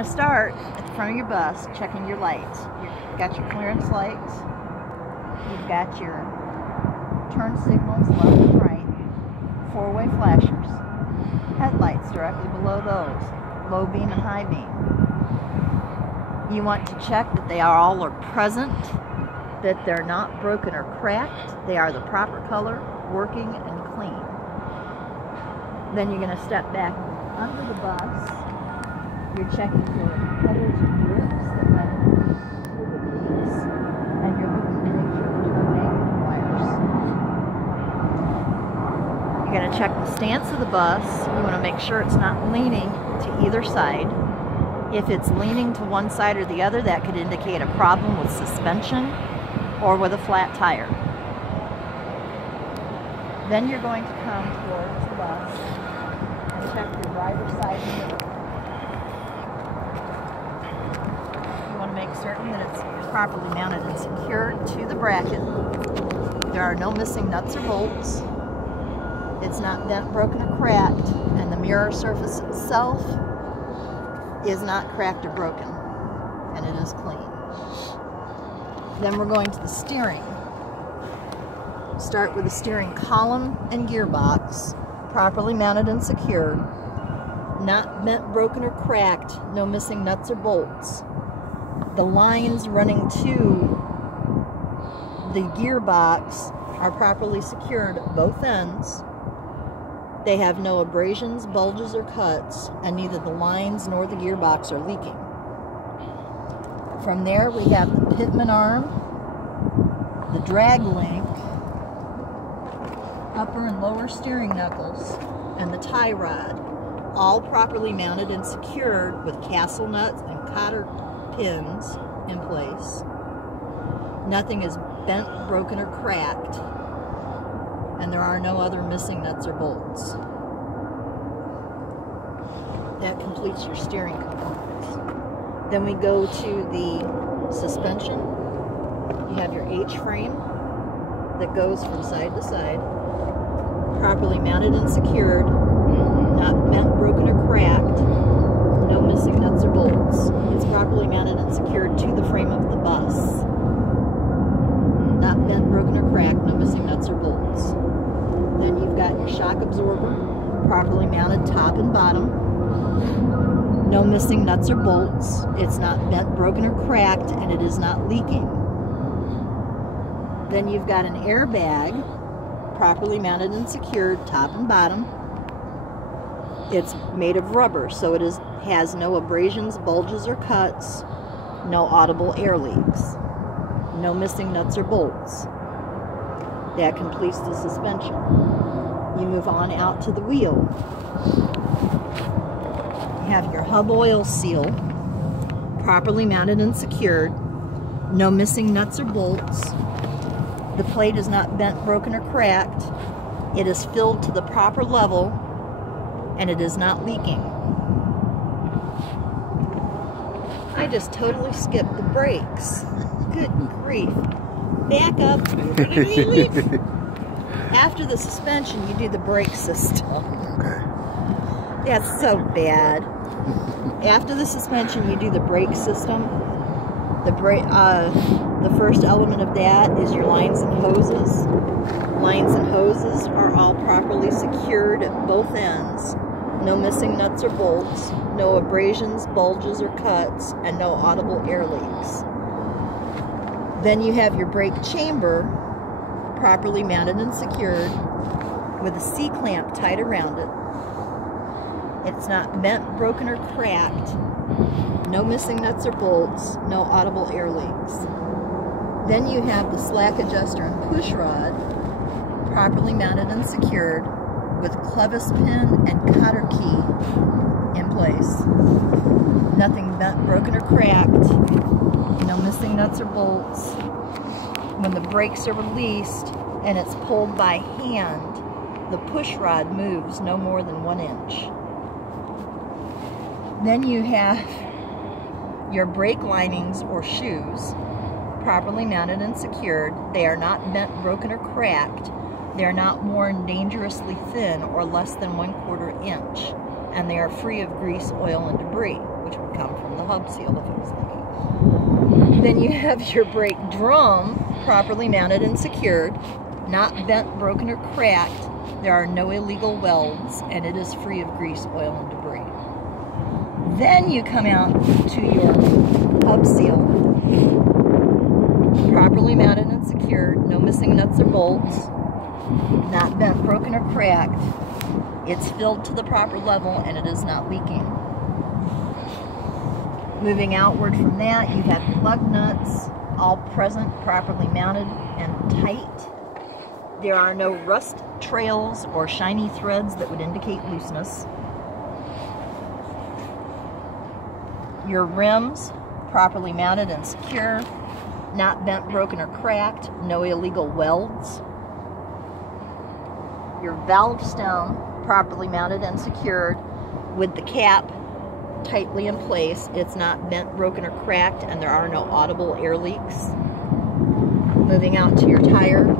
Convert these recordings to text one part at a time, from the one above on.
going to start at the front of your bus, checking your lights. You've got your clearance lights. You've got your turn signals left and right. Four-way flashers. Headlights directly below those. Low beam and high beam. You want to check that they all are present, that they're not broken or cracked. They are the proper color, working and clean. Then you're going to step back under the bus. You're checking for pedals and grips that run with the keys, and you're looking to make sure there's no dangling wires. You're going to check the stance of the bus. You want to make sure it's not leaning to either side. If it's leaning to one side or the other, that could indicate a problem with suspension or with a flat tire. Then you're going to come towards the bus and check your driver's side mirror. You want to make certain that it's properly mounted and secured to the bracket. There are no missing nuts or bolts. It's not bent, broken, or cracked, and the mirror surface itself is not cracked or broken, and it is clean. Then we're going to the steering. Start with the steering column and gearbox, properly mounted and secured, not bent, broken, or cracked, no missing nuts or bolts. The lines running to the gearbox are properly secured at both ends. They have no abrasions, bulges, or cuts, and neither the lines nor the gearbox are leaking. From there, we have the pitman arm, the drag link, upper and lower steering knuckles, and the tie rod, all properly mounted and secured with castle nuts and cotter pins in place. Nothing is bent, broken, or cracked, and there are no other missing nuts or bolts. That completes your steering components. Then we go to the suspension. You have your H-frame that goes from side to side, properly mounted and secured, not bent, broken, or cracked, no missing nuts or bolts. It's properly mounted and secured to the frame of the bus. Not bent, broken, or cracked, no missing nuts or bolts. Then you've got your shock absorber, properly mounted top and bottom. No missing nuts or bolts. It's not bent, broken, or cracked, and it is not leaking. Then you've got an airbag, properly mounted and secured top and bottom. It's made of rubber, so it has no abrasions, bulges, or cuts, no audible air leaks. No missing nuts or bolts. That completes the suspension. You move on out to the wheel. You have your hub oil seal, properly mounted and secured. No missing nuts or bolts. The plate is not bent, broken, or cracked. It is filled to the proper level, and it is not leaking. I just totally skipped the brakes. Good grief. Back up. After the suspension, you do the brake system. Okay. That's so bad. After the suspension, you do the brake system. The first element of that is your lines and hoses. Lines and hoses are all properly secured at both ends. No missing nuts or bolts. No abrasions, bulges, or cuts, and no audible air leaks. Then you have your brake chamber, properly mounted and secured, with a C-clamp tied around it. It's not bent, broken, or cracked. No missing nuts or bolts. No audible air leaks. Then you have the slack adjuster and push rod, properly mounted and secured, with clevis pin and cotter key in place. Nothing bent, broken, or cracked. No missing nuts or bolts. When the brakes are released and it's pulled by hand, the push rod moves no more than 1 inch. Then you have your brake linings or shoes, properly mounted and secured. They are not bent, broken, or cracked. They are not worn dangerously thin or less than 1/4 inch, and they are free of grease, oil, and debris, which would come from the hub seal if it was leaking. Then you have your brake drum properly mounted and secured, not bent, broken, or cracked. There are no illegal welds, and it is free of grease, oil, and debris. Then you come out to your hub seal, properly mounted and secured, no missing nuts or bolts, not bent, broken, or cracked. It's filled to the proper level, and it is not leaking. Moving outward from that, you have plug nuts, all present, properly mounted and tight. There are no rust trails or shiny threads that would indicate looseness. Your rims, properly mounted and secure, not bent, broken, or cracked, no illegal welds. Your valve stem, properly mounted and secured, with the cap tightly in place. It's not bent, broken, or cracked, and there are no audible air leaks. Moving out to your tire,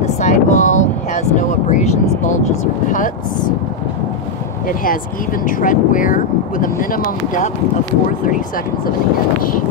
the sidewall has no abrasions, bulges, or cuts. It has even tread wear with a minimum depth of 4/32 of an inch.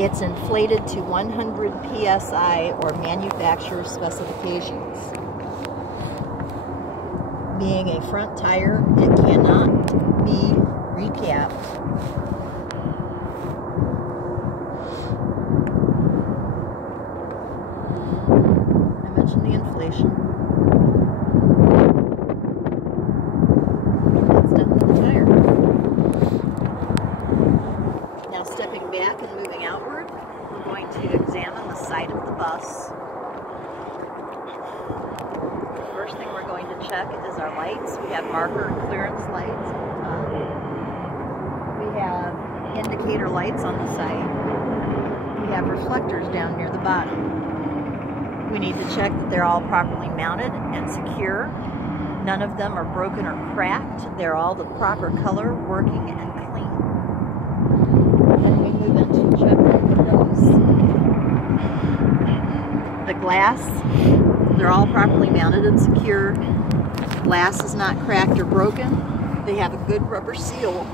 It's inflated to 100 psi or manufacturer specifications. Being a front tire, it cannot be recapped. I mentioned the inflation. That's done with the tire. Now stepping back and moving outward, we're going to examine the side of the bus. First thing we're going to check is our lights. We have marker and clearance lights. We have indicator lights on the side. We have reflectors down near the bottom. We need to check that they're all properly mounted and secure. None of them are broken or cracked. They're all the proper color, working, and clean. Then we move into check the windows. The glass, they're all properly mounted and secured. Glass is not cracked or broken. They have a good rubber seal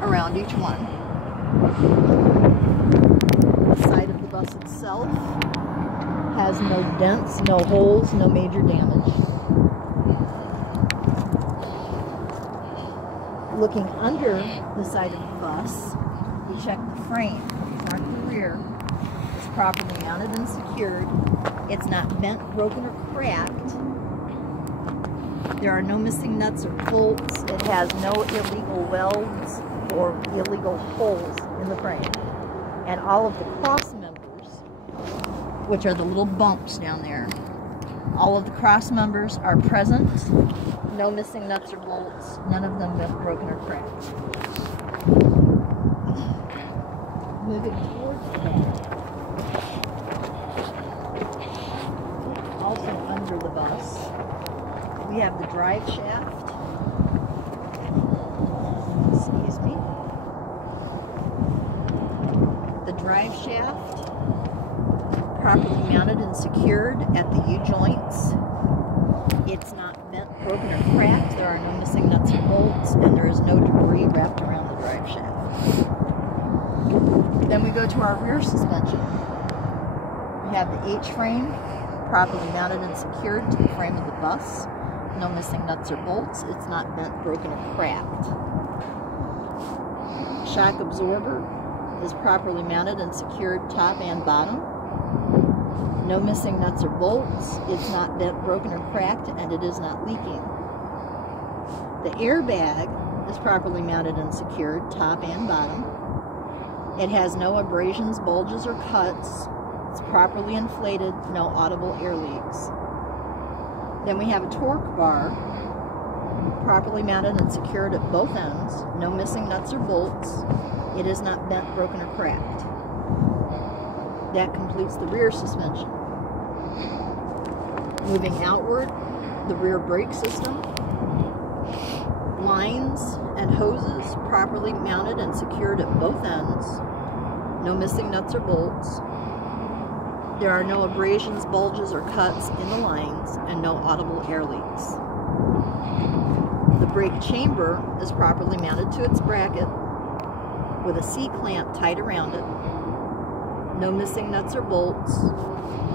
around each one. The side of the bus itself has no dents, no holes, no major damage. Looking under the side of the bus, we check the frame. Front and rear is properly mounted and secured. It's not bent, broken, or cracked. There are no missing nuts or bolts. It has no illegal welds or illegal holes in the frame. And all of the cross members, which are the little bumps down there, all of the cross members are present. No missing nuts or bolts. None of them bent, broken, or cracked. Moving towards the back. Also under the bus, we have the drive shaft. Excuse me. The drive shaft, properly mounted and secured at the U-joints. It's not bent, broken, or cracked. There are no missing nuts or bolts, and there is no debris wrapped around the drive shaft. Then we go to our rear suspension. We have the H-frame, properly mounted and secured to the frame of the bus. No missing nuts or bolts. It's not bent, broken, or cracked. Shock absorber is properly mounted and secured top and bottom. No missing nuts or bolts. It's not bent, broken, or cracked, and it is not leaking. The airbag is properly mounted and secured top and bottom. It has no abrasions, bulges, or cuts. It's properly inflated, no audible air leaks. Then we have a torque bar, properly mounted and secured at both ends. No missing nuts or bolts. It is not bent, broken, or cracked. That completes the rear suspension. Moving outward, the rear brake system. Lines and hoses properly mounted and secured at both ends. No missing nuts or bolts. There are no abrasions, bulges, or cuts in the lines, and no audible air leaks. The brake chamber is properly mounted to its bracket with a C-clamp tied around it. No missing nuts or bolts.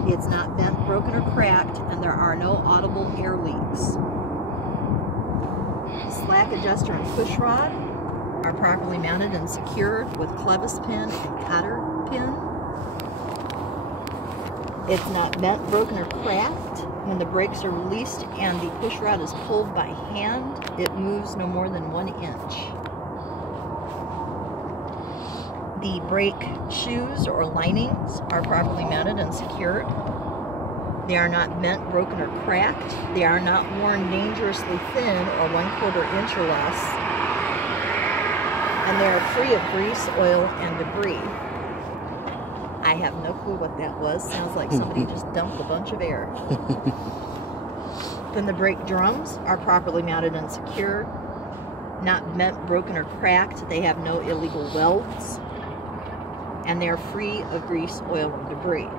It's not bent, broken, or cracked, and there are no audible air leaks. Slack adjuster and push rod are properly mounted and secured with clevis pin and cotter pin. It's not bent, broken, or cracked. When the brakes are released and the push rod is pulled by hand, it moves no more than 1 inch. The brake shoes or linings are properly mounted and secured. They are not bent, broken, or cracked. They are not worn dangerously thin or 1/4 inch or less. And they are free of grease, oil, and debris. I have no clue what that was. Sounds like somebody just dumped a bunch of air. Then the brake drums are properly mounted and secured. Not bent, broken, or cracked. They have no illegal welds. And they are free of grease, oil, and debris.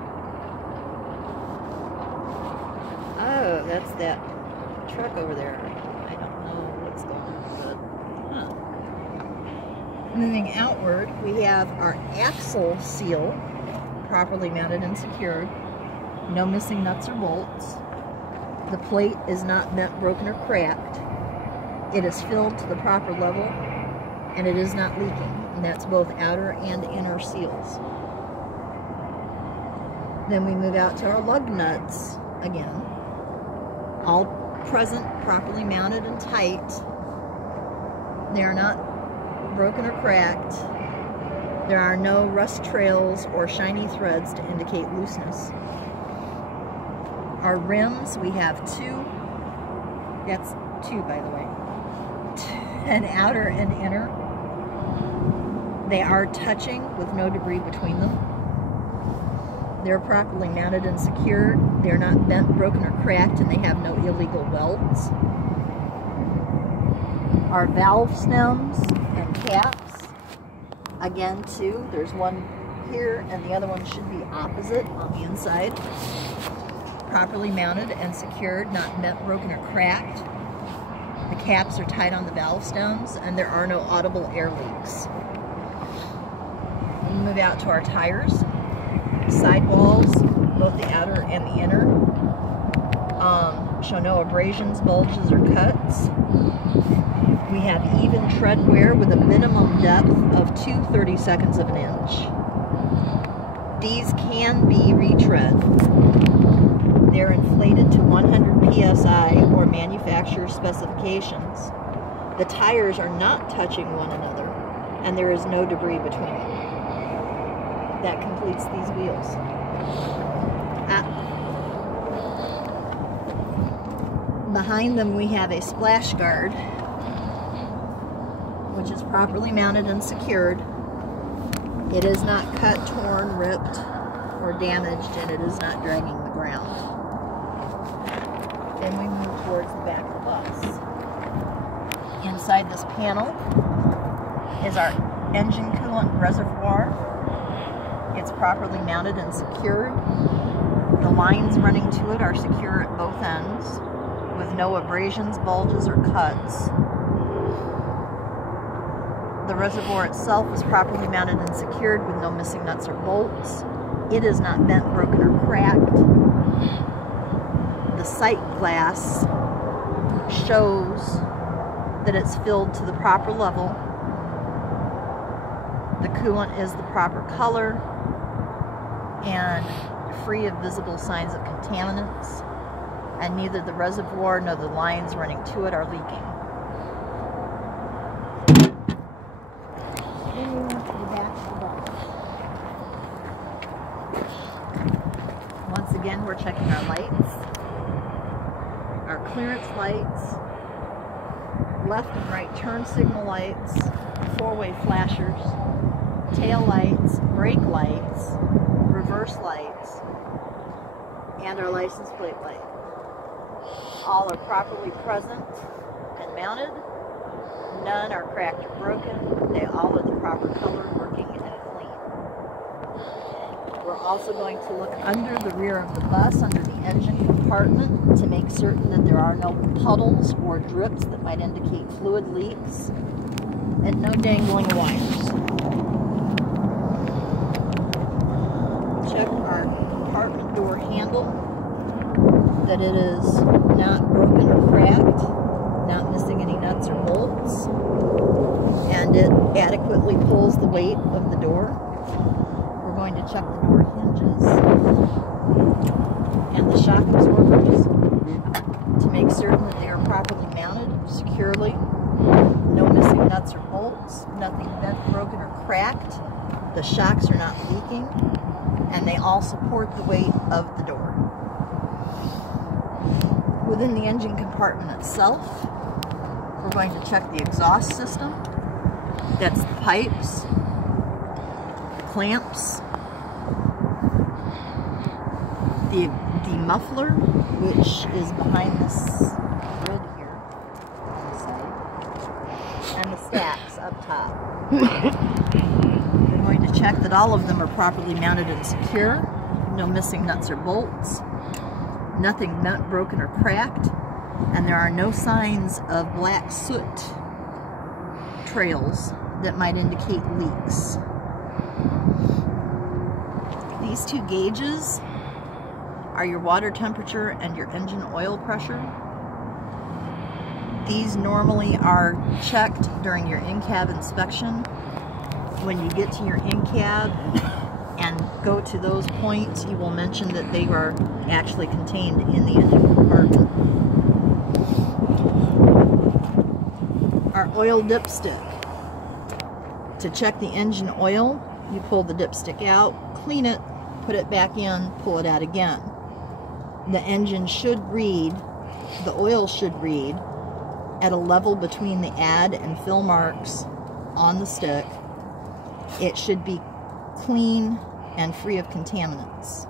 Oh, that's that truck over there. I don't know what's going on, but moving outward, we have our axle seal properly mounted and secured. No missing nuts or bolts. The plate is not bent, broken, or cracked. It is filled to the proper level, and it is not leaking. And that's both outer and inner seals. Then we move out to our lug nuts again. All present, properly mounted and tight. They are not broken or cracked. There are no rust trails or shiny threads to indicate looseness. Our rims, we have two. That's two, by the way. An outer and inner. They are touching with no debris between them. They're properly mounted and secured. They're not bent, broken, or cracked, and they have no illegal welds. Our valve stems and caps, again, two. There's one here, and the other one should be opposite on the inside. Properly mounted and secured, not bent, broken, or cracked. The caps are tight on the valve stems, and there are no audible air leaks. We move out to our tires. Sidewalls, both the outer and the inner, show no abrasions, bulges, or cuts. We have even tread wear with a minimum depth of 2/32 of an inch. These can be retread. They're inflated to 100 psi or manufacturer's specifications. The tires are not touching one another, and there is no debris between them. That completes these wheels. Behind them we have a splash guard, which is properly mounted and secured. It is not cut, torn, ripped, or damaged, and it is not dragging the ground. Then we move towards the back of the bus. Inside this panel is our engine coolant reservoir. It's properly mounted and secured. The lines running to it are secure at both ends, with no abrasions, bulges, or cuts. The reservoir itself is properly mounted and secured with no missing nuts or bolts. It is not bent, broken, or cracked. The sight glass shows that it's filled to the proper level. The coolant is the proper color and free of visible signs of contaminants, and neither the reservoir nor the lines running to it are leaking. Then we move to the back of the bus. Once again, we're checking our lights, our clearance lights, left and right turn signal lights, four-way flashers, tail lights, brake lights, reverse lights, and our license plate light. All are properly present and mounted. None are cracked or broken. They all are the proper color, working, and clean. We're also going to look under the rear of the bus, under the engine compartment to make certain that there are no puddles or drips that might indicate fluid leaks, and no dangling wires. Check our compartment door handle, that it is not broken or cracked, not missing any nuts or bolts, and it adequately pulls the weight of the door. We're going to check the door hinges and the shock absorbers to make certain that they are properly mounted securely. No missing nuts or bolts, nothing bent, broken, or cracked. The shocks are not leaking, and they all support the weight of the door. Within the engine compartment itself, we're going to check the exhaust system. That's the pipes, the clamps, the muffler, which is behind this grid here on the side, and the stacks up top. We're going to check that all of them are properly mounted and secure, no missing nuts or bolts, nothing bent, broken, or cracked, and there are no signs of black soot trails that might indicate leaks. These two gauges are your water temperature and your engine oil pressure. These normally are checked during your in-cab inspection. When you get to your in-cab and go to those points, you will mention that they are actually contained in the engine compartment. Our oil dipstick. To check the engine oil, you pull the dipstick out, clean it, put it back in, pull it out again. The engine should read, the oil should read, at a level between the add and fill marks on the stick. It should be clean and free of contaminants.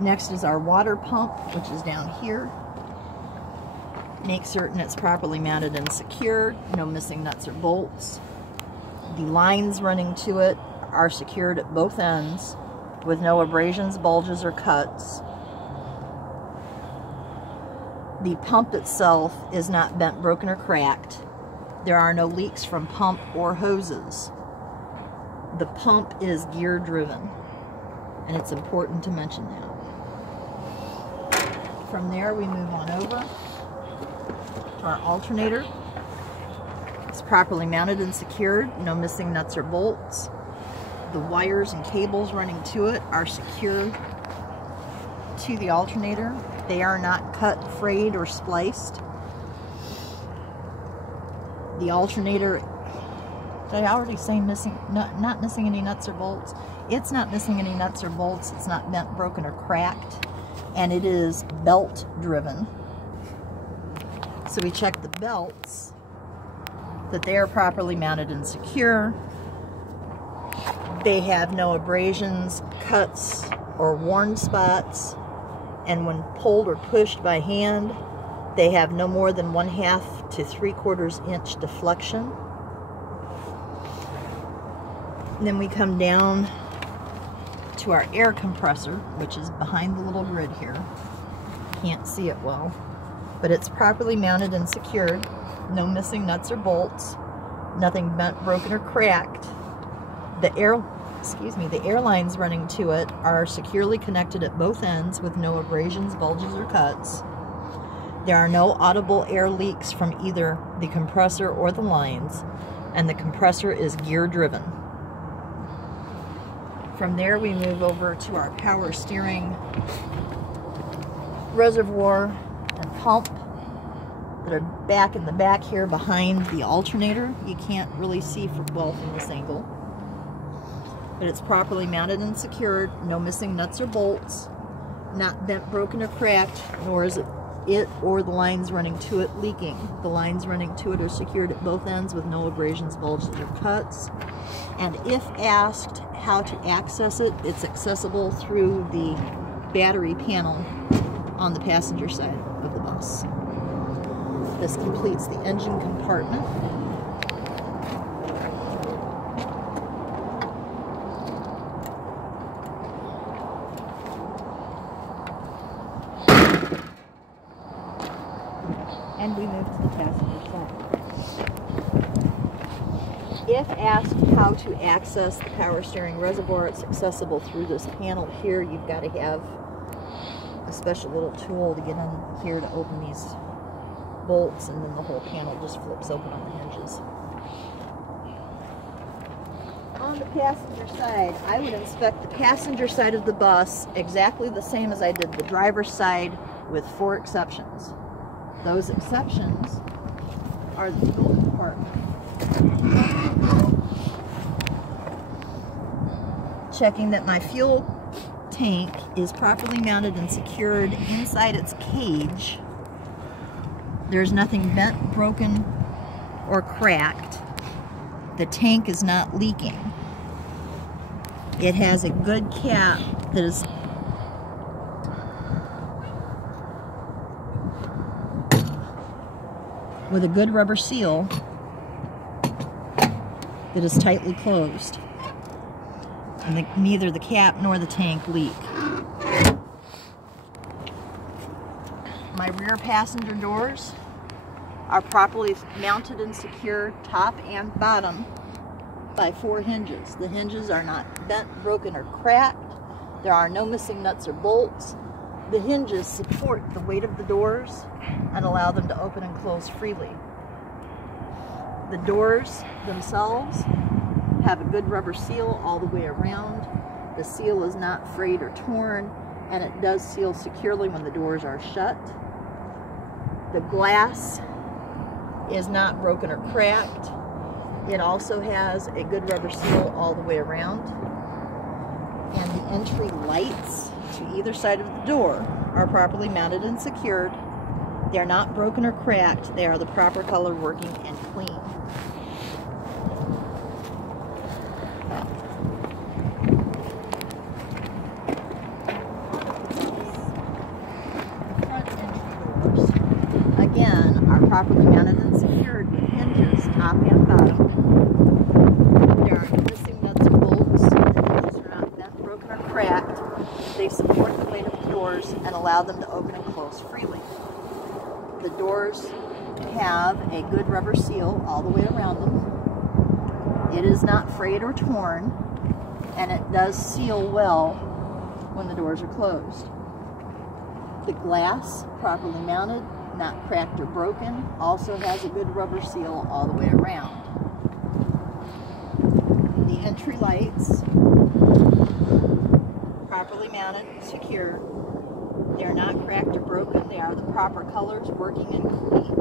Next is our water pump, which is down here. Make certain it's properly mounted and secured, no missing nuts or bolts. The lines running to it are secured at both ends with no abrasions, bulges, or cuts. The pump itself is not bent, broken, or cracked. There are no leaks from pump or hoses. The pump is gear driven, and it's important to mention that. From there we move on over to our alternator. It's properly mounted and secured, no missing nuts or bolts. The wires and cables running to it are secured to the alternator. They are not cut, frayed, or spliced. The alternator, did I already say not missing any nuts or bolts? It's not missing any nuts or bolts. It's not bent, broken, or cracked. And it is belt driven. So we check the belts, that they are properly mounted and secure. They have no abrasions, cuts, or worn spots. And when pulled or pushed by hand, they have no more than 1/2 to 3/4 inch deflection. And then we come down to our air compressor, which is behind the little grid here. Can't see it well, but it's properly mounted and secured. No missing nuts or bolts. Nothing bent, broken, or cracked. The air lines running to it are securely connected at both ends with no abrasions, bulges, or cuts. There are no audible air leaks from either the compressor or the lines, and the compressor is gear driven. From there we move over to our power steering reservoir and pump that are back in the back here behind the alternator. You can't really see well from this angle. But it's properly mounted and secured, no missing nuts or bolts, not bent, broken, or cracked, nor is it or the lines running to it leaking. The lines running to it are secured at both ends with no abrasions, bulges, or cuts. And if asked how to access it, it's accessible through the battery panel on the passenger side of the bus. This completes the engine compartment. And we move to the passenger side. If asked how to access the power steering reservoir, it's accessible through this panel here. You've got to have a special little tool to get in here to open these bolts, and then the whole panel just flips open on the hinges. On the passenger side, I would inspect the passenger side of the bus exactly the same as I did the driver's side, with 4 exceptions. Those exceptions are the fuel compartment. Checking that my fuel tank is properly mounted and secured inside its cage. There's nothing bent, broken, or cracked. The tank is not leaking. It has a good cap that is with a good rubber seal that is tightly closed. And neither the cap nor the tank leak. My rear passenger doors are properly mounted and secured top and bottom by 4 hinges. The hinges are not bent, broken, or cracked. There are no missing nuts or bolts. The hinges support the weight of the doors and allow them to open and close freely. The doors themselves have a good rubber seal all the way around. The seal is not frayed or torn, and it does seal securely when the doors are shut. The glass is not broken or cracked. It also has a good rubber seal all the way around. And the entry lights to either side of the door are properly mounted and secured. They're not broken or cracked. They are the proper color, working, and clean. Again, are properly mounted and secured with hinges, top and bottom. There are no missing nuts or bolts. The hinges are not bent, broken, or cracked. They support the weight of the doors and allow them to open and close freely. The doors have a good rubber seal all the way around them. It is not frayed or torn, and it does seal well when the doors are closed. The glass, properly mounted, not cracked or broken, also has a good rubber seal all the way around. The entry lights, properly mounted, secure. They are not cracked or broken. They are the proper colors, working, and clean.